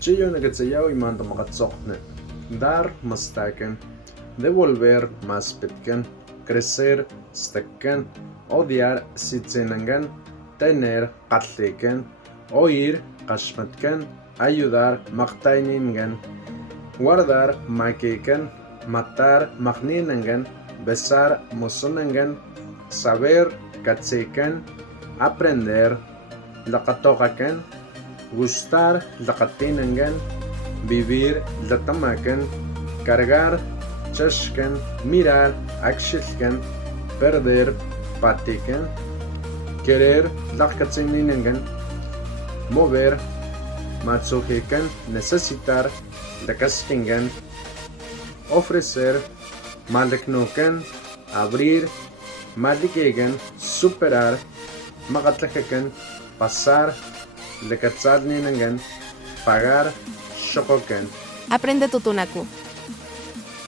Chillo y mando magatzokne. Dar mastaken. Devolver más petken. Crecer stekken. Odiar sitzenangan. Tener qatleken. Oír qashmatken. Ayudar maqtainingan. Guardar maquecan, matar magninangan, besar musonangan, saber katsekan, aprender laqatoqakan, gustar laqatinangan, vivir latamakan, cargar chashkan, mirar akshilkan, perder patikan, querer laqkatsinninangan, mover matsujikan, necesitar Dakastingan, ofrecer, maliknukan, abrir, malikigan, superar, makatlakakan, pasar, lekatzalninangan, pagar, shokokan. Aprende Tutunaku.